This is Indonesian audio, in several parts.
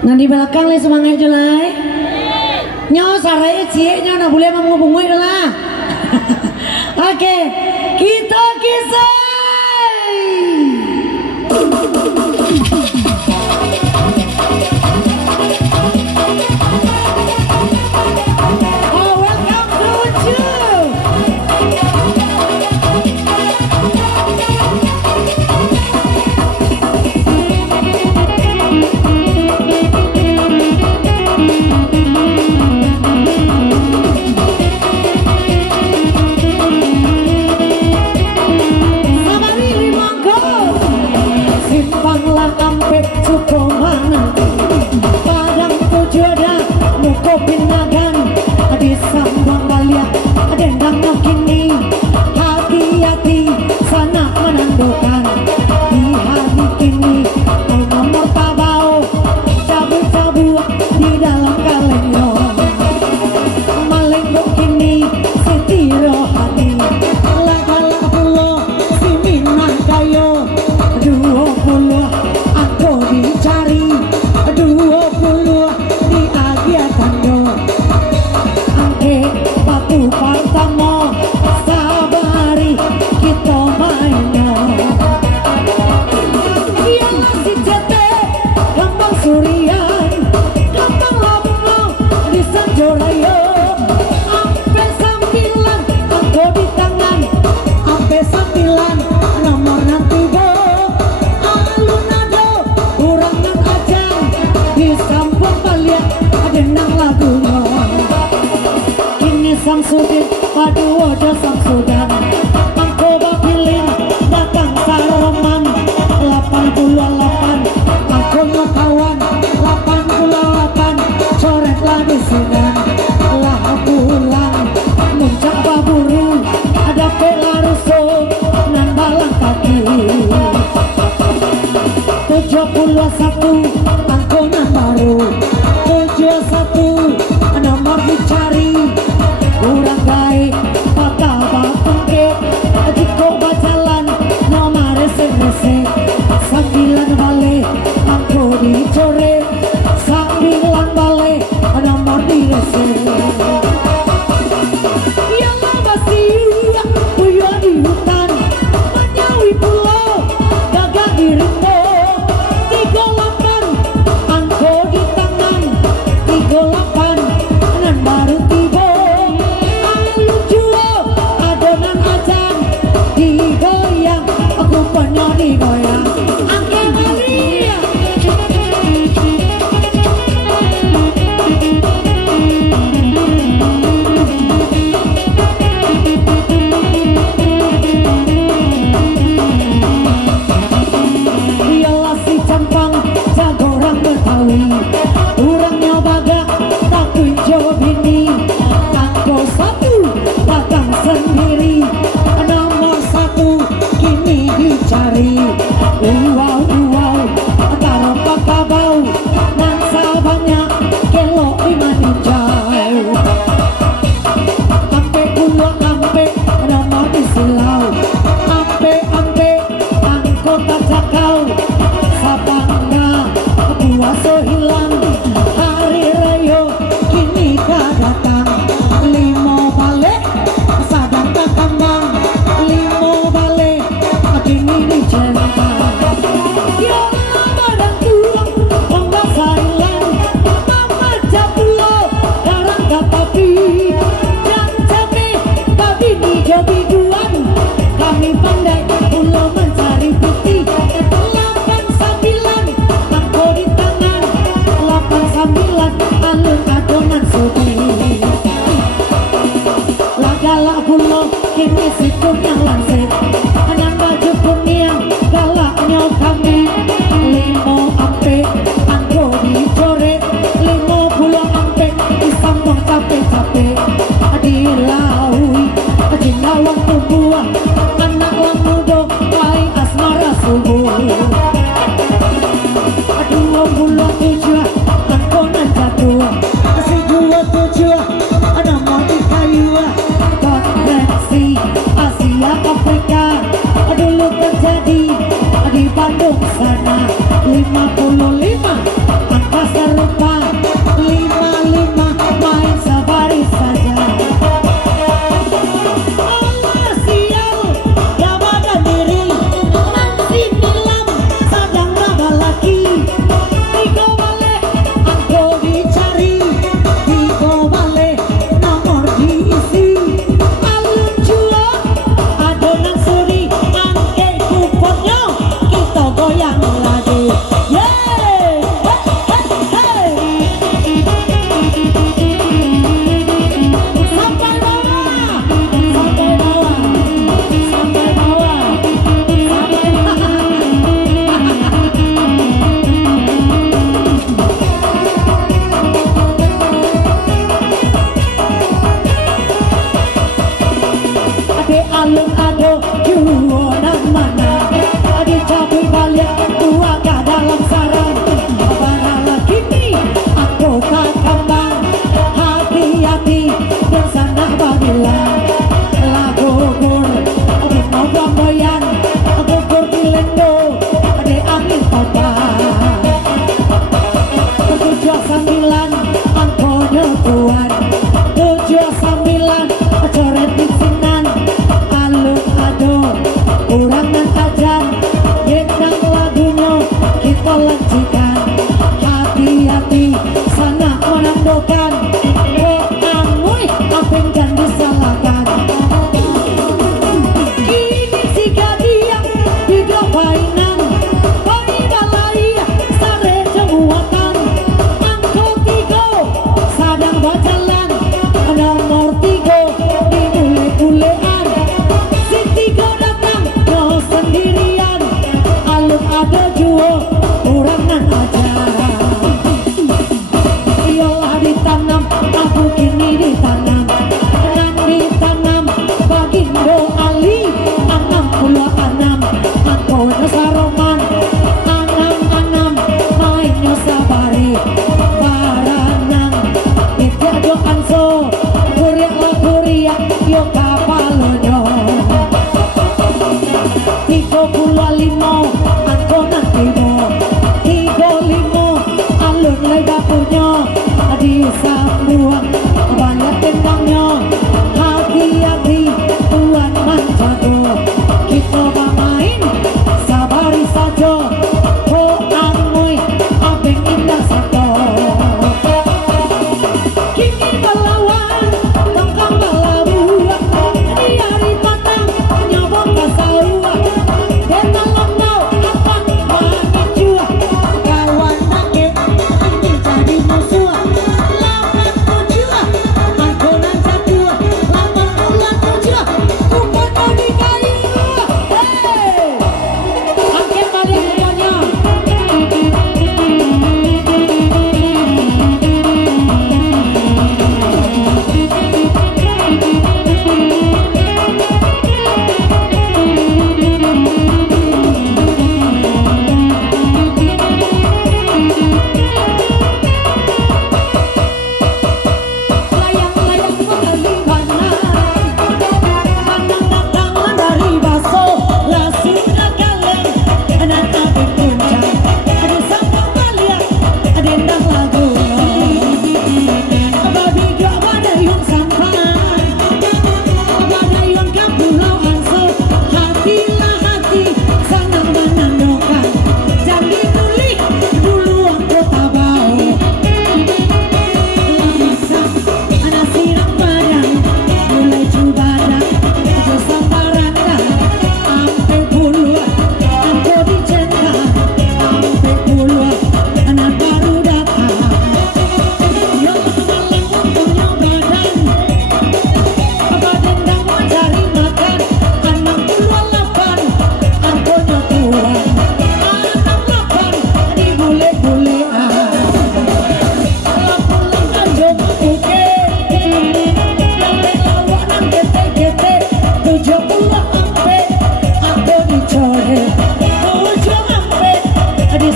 Nah di belakang le semangat julai. Nyo sarai cie nyo na boleh mengubungi lah. Oke, kita kisah. Samsudin, padu wajah Samsudan, Mangko Babilin, datang Saroman, 88, aku kawan, 88, coret lagi sinan, lah bulan, muncak baburu, ada pelaruso, nan balang kaki, 71, angkonan baru, 71, nomor dicari. Urang gae patah batung ke jiko bacalan nomor rese sambilan bale aku dicore sambilan bale nomor direse yang abasi buya di hutan menyawi pulau gagak di rimbo 38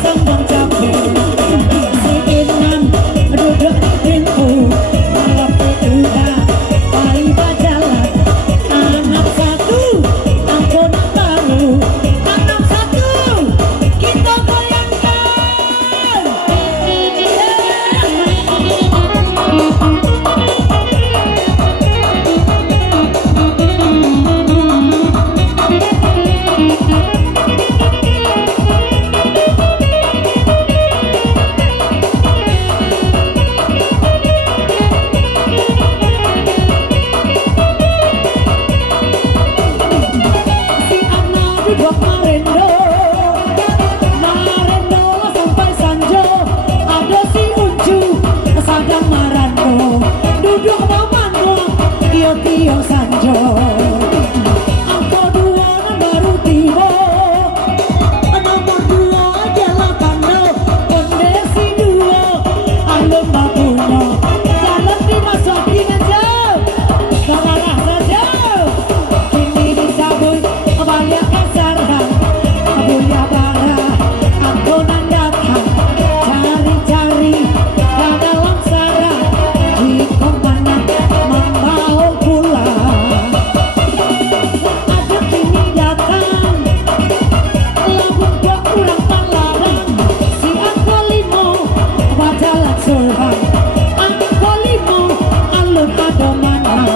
sambang capek si Iman duduk pintu malah udah paling bajalan anak satu ampun baru anak satu kita goyangkan. Duduk Marendo sampai Sanjo ada si Uncu sadang Marando duduk Mamando Tio Sanjo angko dua baru tiba nomor dua jalan Pando kondisi dua alun babuno jalan dimasuk dengan jauh karena saja kini dicabut banyak kesarhan Abuya bara ampunan datang cari-cari ke dalam sarang di komandan membawa pulang ada kini datang lagun dua orang palarang si angko limo bajalan surban angko limo alun ada mana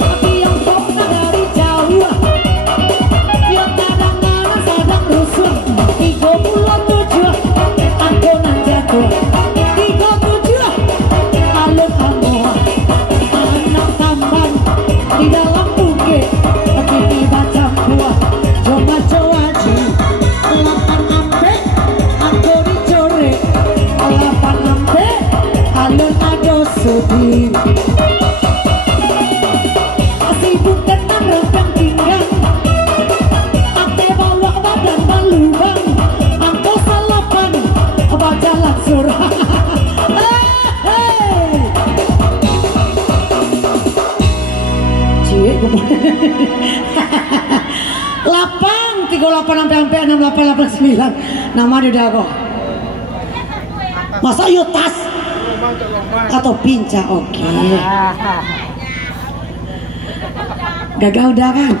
tapi yang pokoknya dari jauh 37 ampunan jatuh 37 alun amor anak tamban di dalam bukit kini baca buah coba coaji 8 ampe aku dicore 8 ampe alun ado sudi sibuk tenang rendang pinggang ate bawa badan balubang angko salapan bajalan surah cie lapang 38 sampai 68 89 nama di dago masa yuk tas atau pinca oke gagal udah kan